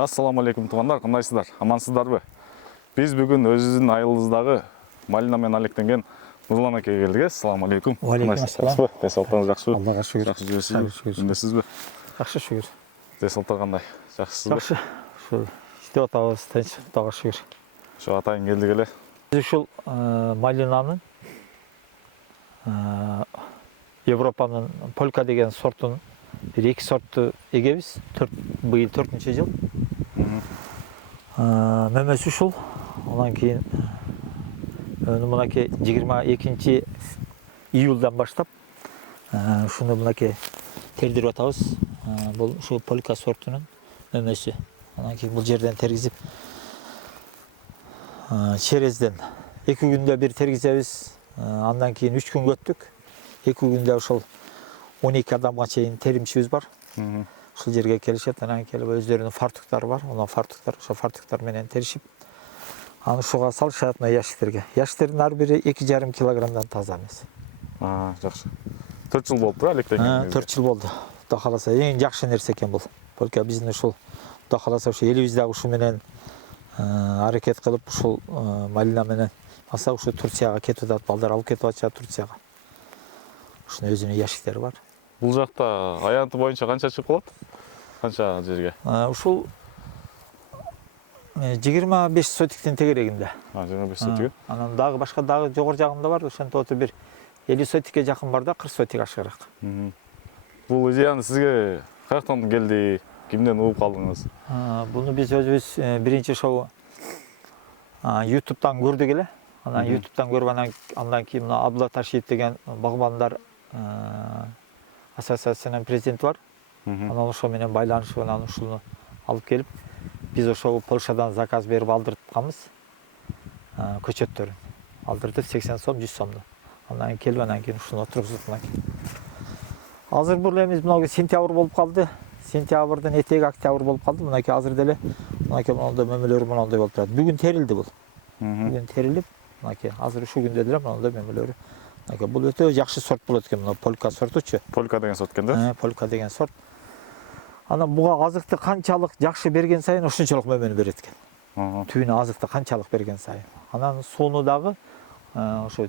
Ассаламу алейкум туғандар, қандайсыздар? Амансыздарбы? Біз бүгін өзіңіздің айылыңыздағы малинамен алектенген Нұрлан әкеге келдік. Ассаламу алейкум. Уалейкум ассалам. Денсаулықтарыңыз жақсы бе? Аллаға шүкір. Жақсы жүресіз бе? Үндесіз бе? Жақсы шүкір. Денсаулықтар қандай? Жақсысыз бе? Жақсы. Şu işte otağız, tinç, Alлаға şükür. Şu атайын келді келе. Biz şu malинanın Европаның Polka деген сортын bir iki sorttu egemiz. Bu yıl 4. yıl. Memesi şul. Ondan keyin mınaki 22 iyuldan başlap şunu mınaki terdirip atağız. Bu şu Polka sortunun memesi. Ondan keyin bu yerden tergizip Çerezden 2 günde bir tergizemiz. Ondan keyin 3 gün göttük. 2 günde ошол 12 адамга чейин теримчибиз бар. Ушул жерге келишет, анан келип өздөрүнүн фартуктары бар. Онан фартуктар, ошо фартуктар менен теришип, аны ушуга салышат мына ящиктерге. Ящиктердин ар бири 2,5 килограммдан таза эмес. Жакшы. 4 жыл болуптур алектенгениңизге. 4 жыл болду. Кудай кааласа эң жакшы нерсе экен бул. Только биздин ушул Кудай кааласа ушу элибизде ушу менен аракет кылып ушул малина менен аса ушу Турцияга кетип атат, балдар алып кетип атышат Турцияга. Ушунун өзүнүн ящиктери бар. Бул жакта аянты боюнча канча чыгып калат? Канча жерге? Ушул 25 сотиктин тегерегинде. 25 сотиги. Анан дагы башка дагы жогору жагында бар, ошентип бир 50 сотикке жакын бар да, 40 сотик ашыгыраак. Бул идеяны сизге каяктан келди? Кимден угуп калдыңыз? Буну биз өзүбүз биринчи ошол YouTube'дан көрдүк эле. Анан YouTube'дан көрүп андан кийин мына Абдулла Ташиев деген багбандар ассоциациясынын президенти бар. Анан ошо менен байланышып, анан ушуну алып келип, биз ошо Польшадан заказ берип алдыртканбыз. Көчөттөрүн алдырдык 80 сом, 100 сомдон. Андан келип, анан кийин ушуну отургузуп анан кийин. Азыр бул эмес мына сентябрь болуп калды. Сентябрдын этеги октябрь болуп калды. Мынакей азыр деле мынакей мондой мөмөлөрү мондой болуп турат. Бүгүн терилди бул. Бүгүн терилип, мынакей азыр ушу күндө деле мондой мөмөлөрү. Мынакей бул өтө жакшы сорт болот экен, мына Polka сортучу. Polka деген сорт экен да? Polka деген сорт. Анан буга азыкты канчалык жакшы берген сайын ошончолук мөмөнү берет экен. Түбүнө азыкты канчалык берген сайын. Анан сууну дагы ошо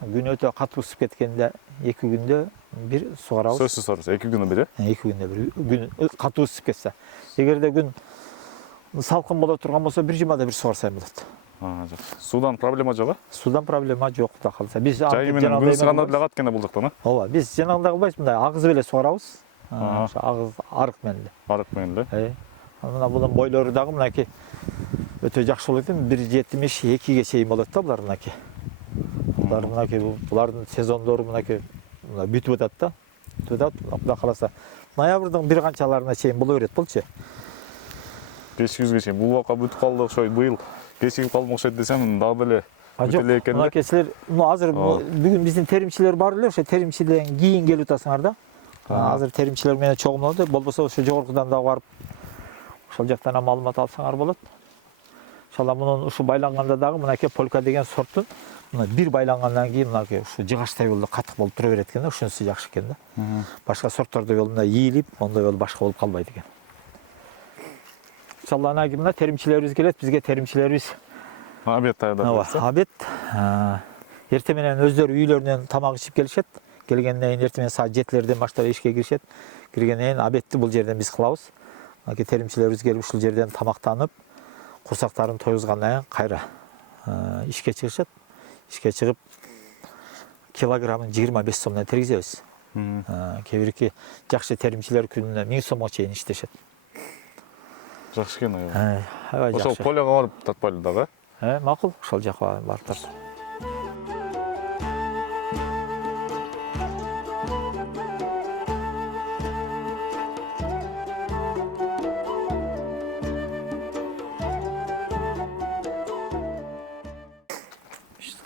күн өтө катуу ысып кеткенде 2 күндө бир сугарабыз. Сөзсүз сорус, 2 күндө бир, 2 күндө бир күн катуу ысып кетсе. Эгерде күн салкын боло турган болсо бир жумада бир сугарсаң болот. Жакшы. Суудан проблема жок, а? Судан проблема жок, Кудай кааласа. Биз жайы менен күн ысыганда деле кат экен бул жактан, а? Ооба, биз жанагындай кылбайбыз, мындай агыз беле сугарабыз. Ошо агыз арык менен. Арык менен эле. Мына булун бойлору дагы мынакей өтө жакшы болот экен. 1,72ге чейин болот да булар мынакей. Булар мынакей булардын сезондору мынакей бүтүп атат да. Бүтүп атат, Кудай кааласа. Ноябрдын бир канчаларына чейин боло берет болчу. 500ге чейин бул вакка бүтүп калды окшойт. Быйыл кечигип калдым окшойт десем, дагы деле бүтүп эле экен. Мынакей силер азыр бүгүн биздин теримчилер бар эле, ошо теримчиден кийин келип атасыңар да. Азыр теримчилер менен чогумланды, болбосо ошо жогоркудан дагы барып ошол жактан маалымат алсаңар болот. Иншалла мунун ушу байланганда дагы мынакей Polka деген сорттун мына бир байлангандан кийин мынакей ушу жыгачтай болду, катык болуп тура берет экен да, ушунусу жакшы экен да. Башка сорттордой болуп мындай ийилип, ондой болуп башка болуп калбайт экен. Иншалла анан кийин мына теримчилерибиз келет, бизге теримчилерибиз обед даярдап берсе. Обед эртең менен өздөрү үйлөрүнөн тамак ичип келишет. Келгенден кийин эртең менен саат 7-лерден баштап ишке киришет. Киргенден кийин обедти бул жерден биз кылабыз. Мынакей теримчилерибиз келип ушул жерден тамактанып, курсактарын тойгузгандан кийин кайра ишке чыгышат. Ишке чыгып килограммын 25 сомдон тергизебиз. Кээ бирки жакшы теримчилер күнүнө 1000 сомго чейин иштешет. Жакшы экен аябай жакшы. Ошол Поляга барып тартпайлы дагы? Макул, ошол жака барып тартып.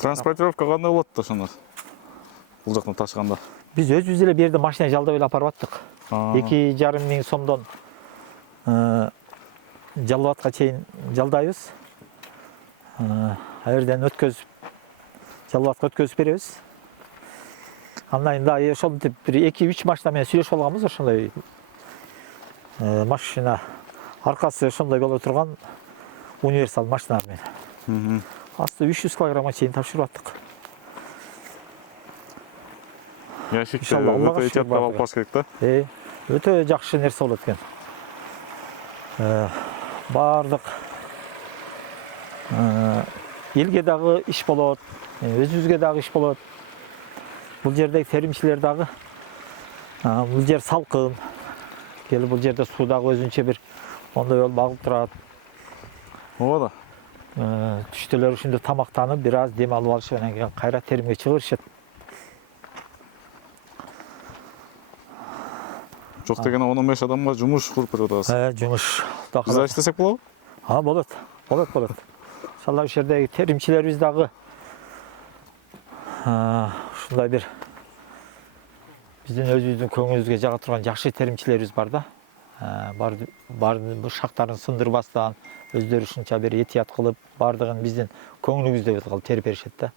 Транспортировка кандай болот ошону? Бул жактан ташыганда. Биз өзүбүз эле бу жерде машина жалдап эле апарып аттык. 2,5 миң сомдон Жалбатка чейин жалдайбыз. Аерден өткөзүп, Жалбатка өткөзүп беребиз. Андан кийин дагы ошол бир 2-3 машина менен сүйлөшүп алганбыз, ошондой машина Аркасы ошондой боло турган универсал машиналар менен. Асты 300 килограммга чейин тапшырып аттык. Яшикте Аллага өтө шүкүр эчаттап алып бардыгы. баш керек да. Өтө жакшы нерсе болот экен. Бардык элге дагы иш болот, өзүбүзгө дагы иш болот. Бул жердеги теримчилер дагы бул жер салкын. Келип бул жерде суу дагы өзүнчө бир ондой болуп агып турат. Ооба да. Түштөлөр ушунда тамактанып, бир аз дем алып алышып, анан кийин кайра теримге чыгып беришет. Жок дегенде 10-15 адамга жумуш куруп берип атасыз. Жумуш. Биз да иштесек болобу? Болот. Болот. Иншалла ушул жердеги теримчилерибиз дагы ушундай бир биздин өзүбүздүн көңүлүбүзгө жага турган жакшы теримчилерибиз бар да. Бул шактарын сындырбастан, өздөрү ушунча бир этият кылып, бардыгын биздин көңүлүбүздөй кылып терип беришет да.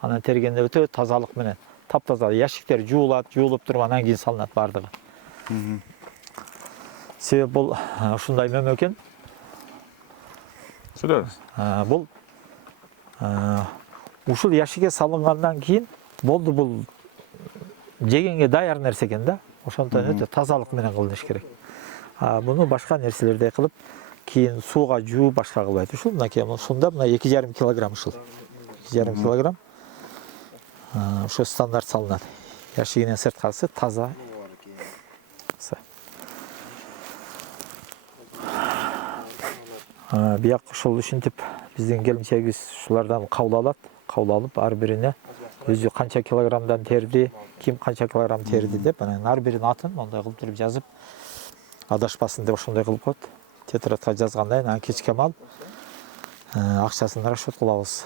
Анан тергенде өтө тазалык менен, таптаза яшиктер жуулуп туруп анан кийин салынат бардыгы. Себеп бул ушундай мөмө экен. Сүйлөңүз. Бул ушул яшикке салынгандан кийин болду, бул жегенге даяр нерсе экен да. Ошондон өтө тазалык менен кылыныш керек. Буну башка нерселердей кылып, кийин сууга жууп башка кылбайт. Ушул мынакей ушунда 2,5 килограмм ушул. 2,5 килограмм. Ошо стандарт салынат. Яшигинен сырткасы таза. Бияк ушул ушинтип биздин келинчегибиз ушулардан кабыл алат. Кабыл алып, ар бирине өзү канча килограммдан терди, ким канча килограмм терди деп, анан ар биринин атын мондай кылып туруп жазып, адашпасын деп ошондой кылып коет. Тетрадка жазгандан кийин анан кечке маал акчасын расчет кылабыз.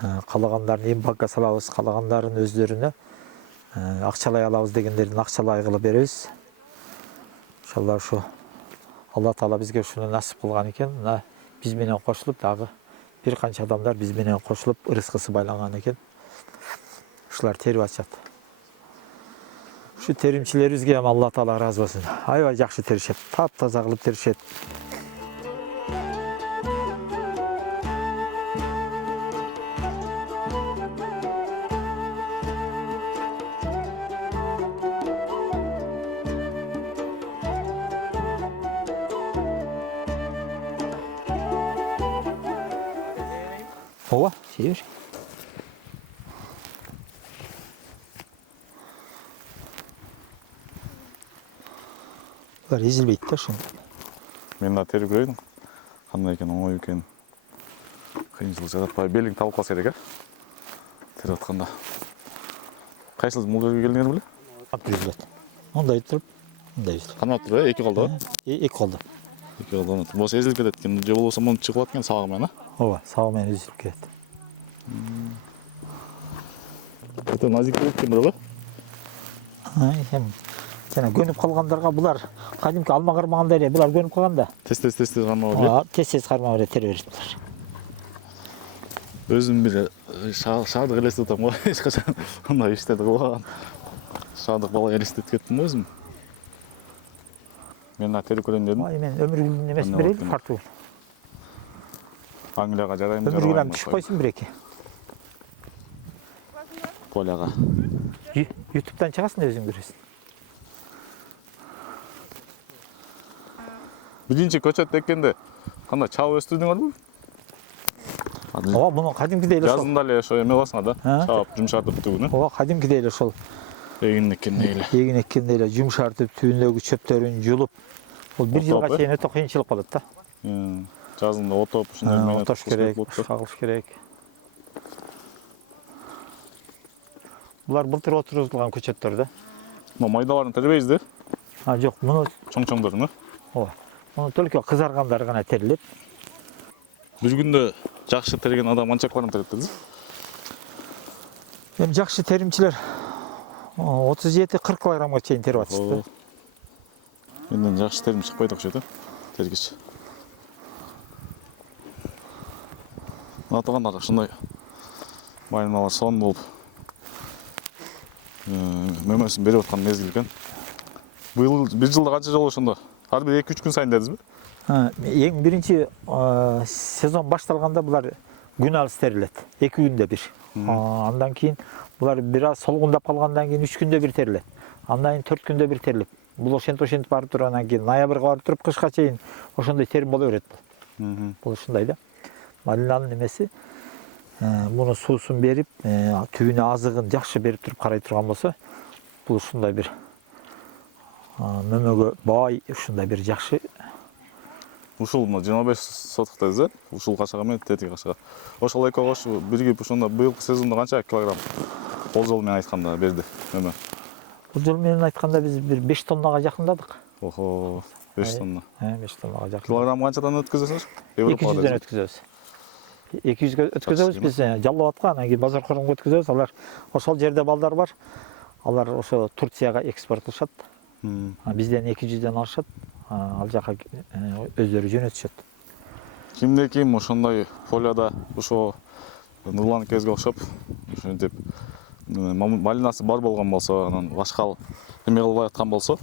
Калагандарын эми банкка салабыз, калагандарын өздөрүнө акчалай алабыз дегендердин акчалай кылып беребиз. Иншалла ушу Алла Таала бизге ушуну насип кылган экен. Мына биз менен кошулуп дагы бир канча адамдар биз менен кошулуп ырыскысы байланган экен. Ушулар терип атышат. Ушу теримчилерибизге ham Алла Таала ыраазы болсун. Аябай жакшы теришет, таптаза кылып теришет. Ооба, жей бер. Булар эзилбейт да ошондо. Мен да терип көрөйүн. Кандай экен, оңой экен. Кыйынчылык жаратпай, белиң талып калса керек, терип атканда. Кайсыл бул жерге келгени беле? Үзүлөт. Мындай туруп, мындай үзүлөт. Канат туруп, эки колдо. Эки колдо. Эки колдо. Болсо эзилип кетет экен. Же болбосо муну чыгып алат экен сагы менен, Ооба, сагы менен үзүлүп кетет. Өтө назик болуп экен бирок. Эми жана көнүп калгандарга булар кадимки алма кармагандай эле, булар көнүп калганда. Тез кармап эле. Тез кармап эле тере беришет булар. Өзүм бир шаардык элестетип атам го. Эч качан андай иштерди кылбаган. Шаардык бала элестетип кеттим го өзүм. Мен да терип көрөйүн дедим. Мен өмүргүлдүн эмесин берейин, карту. Англияга жарайм, Өмүргүлөм түшүп койсун бир-эки. Поляга. YouTube'дан чыгасын өзүң көрөсүн. Биринчи көчөт эккенде кандай чабып өстүрдүң барбы? Ооба, муну кадимкидей эле ошол. Жазында эле ошо эме кыласыңар да, чабып жумшартып түгүнү. Ооба, кадимкидей эле ошол. Эгин эккендей эле. Эгин эккендей эле жумшартып, түбүндөгү чөптөрүн жулуп, бул бир жылга чейин өтө кыйынчылык болот да. Жазында отоп, ушундай менен отош керек, кагылыш керек. Булар былтыр отургузулган көчөттөр да. Мына майдаларын тербейбиз да? Жок, муну Чоң-чоңдорун. ооба. Муну только кызаргандары гана терилет. Бир күндө жакшы терген адам канча килограмм терет дедиңиз? Эми жакшы теримчилер 37-40 килограммга чейин терип атышты да. Менден жакшы терим чыкпайт окшойт, тергич. Атагандар ушундай майналар сон болуп мөмөсүн берип аткан мезгил экен. Быйыл бир жылда канча жолу ошондо ар бир 2-3 күн сайын дедизби? Ең бірінші сезон башталғанда бұлар күн алыс теріледі. 2 күнде бір. Андан кейін бұлар біраз солғындап қалғандан кейін 3 күнде бір теріледі. Андан кейін 4 күнде бір теріліп. Бұл ошент барып тұрғаннан кейін ноябрьға барып тұрып қышқа чейін ошондай терім бола береді. Бұл ушундай да. Малинаның немесі мұны сусын беріп, түбіне азығын жақсы беріп тұрып қарай тұрған болса, бұл ушундай бір мөмөгө бай, ушундай бір жақсы. Ушул 25 сотық дедиз, ушул кашага менен тетиги кашага. Ошол эки кош биригип ошондо быйылкы сезондо канча килограмм болжол менен айтканда берди мөмө? Болжол менен айтканда биз бир 5 тоннага жакындадык. Охо, 5 тонна. 5 тоннага жакын. Килограмм канчадан өткөзөсүз? 200дөн өткөзөбүз. 200гө өткөзөбүз биз жалал атка, анан кийин базар корунга өткөзөбүз. Алар ошол жерде балдар бар. Алар ошо Турцияга экспорт кылышат. Бизден 200дөн алышат. Ал жака өздөрү жөнөтүшөт. Кимде ким ошондой полияда ошо Нурлан кезге окшоп ошентип малинасы бар болгон болсо, анан башка эме кылбай аткан болсо,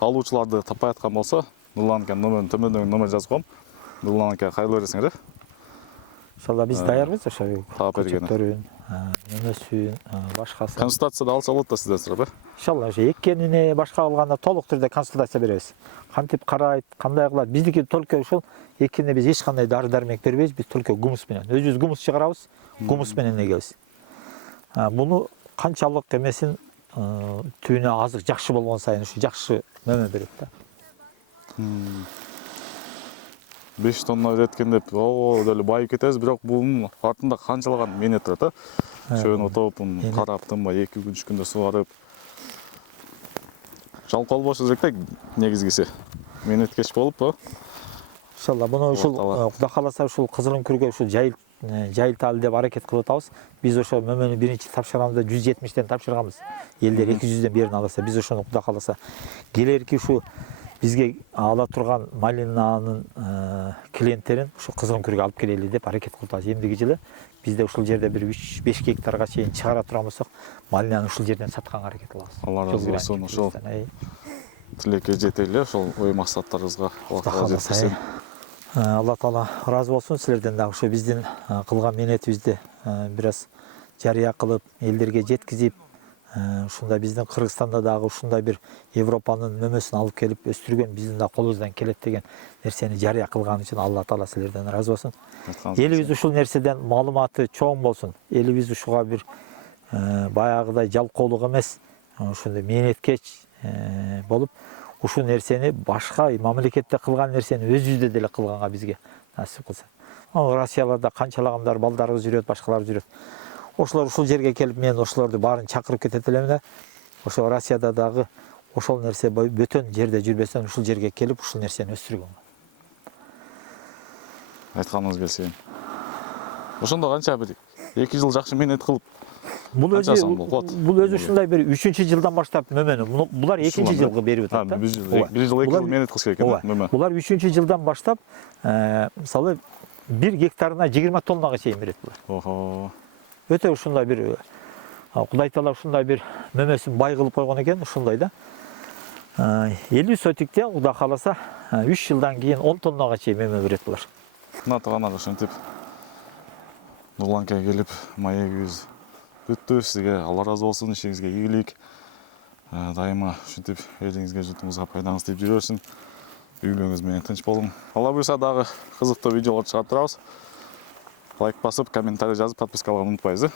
алуучуларды таппай аткан болсо, Нурлан экен номерин төмөндөгү номер жазып коем. Нурлан экен кайрылып бересиңер. Иншалла биз даярбыз ошо таап бергени. Нөмөсүн, башкасы. Консультация да алса болот да сизден сурап, Иншалла ошо эккенине башка кылганда толук түрдө консультация беребиз. Кантип карайт, кандай кылат? Биздики только ушул эккенине биз эч кандай дары-дармек бербейбиз, биз только гумус менен. Өзүбүз гумус чыгарабыз, гумус менен эгебиз. Буну канчалык эмесин түбүнө азык жакшы болгон сайын ушу жакшы мөмө берет да. 5 тонна өткөн деп, деле байып кетебиз, бирок бунун артында канчалаган мээнет турат, чөбүн отоп, карап, тынбай 2 күн 3 күндө сугарып. Жалкоо болбошу керек да негизгиси. Мээнеткеч болуп, Иншалла буну ушул Кудай кааласа ушул Кызыл Күргө ушул жайылталы деп аракет кылып атабыз. Биз ошо мөмөнү биринчи тапшырганда 170ден тапшырганбыз. Элдер 200ден берин алса, биз ошону Кудай кааласа келерки ушу бизге ала турган малинанын клиенттерин ушу Кызыл Күргө алып келели деп аракет кылып атабыз. Эмдиги жылы бизде ушул жерде бир 3-5 гектарга чейин чыгара турган болсок, малинаны ушул жерден сатканга аракет кылабыз. Алла разы болсун, ошол тилекке жетели, ошол ой максаттарыбызга Алла таала жеткирсин. Алла таала разы болсун силерден да. Ошо биздин кылган мээнетибизди бир аз жарыя кылып, элдерге жеткизип, ушундай биздин Кыргызстанда дагы ушундай бир Европанын мөмөсүн алып келип өстүргөн биздин да колубуздан келет деген нерсени жарыя кылган үчүн Алла таала силерден разы болсун. Элибиз ушул нерседен маалыматы чоң болсун. Элибиз ушуга бир баягыдай жалкоолук эмес, ошондой мээнеткеч болуп, ушул нерсени башка мамлекетте кылган нерсени өзүбүздө деле кылганга бизге насип кылса. Россияларда канчалагандар балдарыбыз жүрөт, башкалар жүрөт. Ошолор ушул жерге келип, мен ошолорду баарын чакырып кетет элем да. Ошо Россияда дагы ошол нерсе бөтөн жерде жүрбөстөн ушул жерге келип, ушул нерсени өстүргөн. Айтканыңыз келсин. Ошондо канча бир 2 жыл жакшы мээнет кылып, бул өзү ушундай бир 3-жылдан баштап мөмөнү. Булар 2-жылга берип атат да. 1 жыл 2 жыл мээнет кылыш керек экен мөмө. Булар 3-жылдан баштап, мисалы 1 гектарына 20 тоннага чейин берет булар. Охо. Өтө ушундай бир Кудай таала ушундай бир мөмөсүн бай кылып койгон экен, ушундай да. 50 сотиктен Кудай кааласа 3 жылдан кийин 10 тоннага чейин мөмө берет булар. Мына тугандар ошентип Нурланга келип, маегибиз бүттү, сизге Алла разы болсун, ишиңизге ийгилик. Дайыма ушинтип элиңизге, жутуңузга пайдаңыз тип жүрө берсин. Үйлөрүңүз менен тынч болуң. Алла буйрса дагы кызыктуу видеолор чыгарып турабыз. Лайк басып, комментарий жазып, подписка алганды унутпайсыз.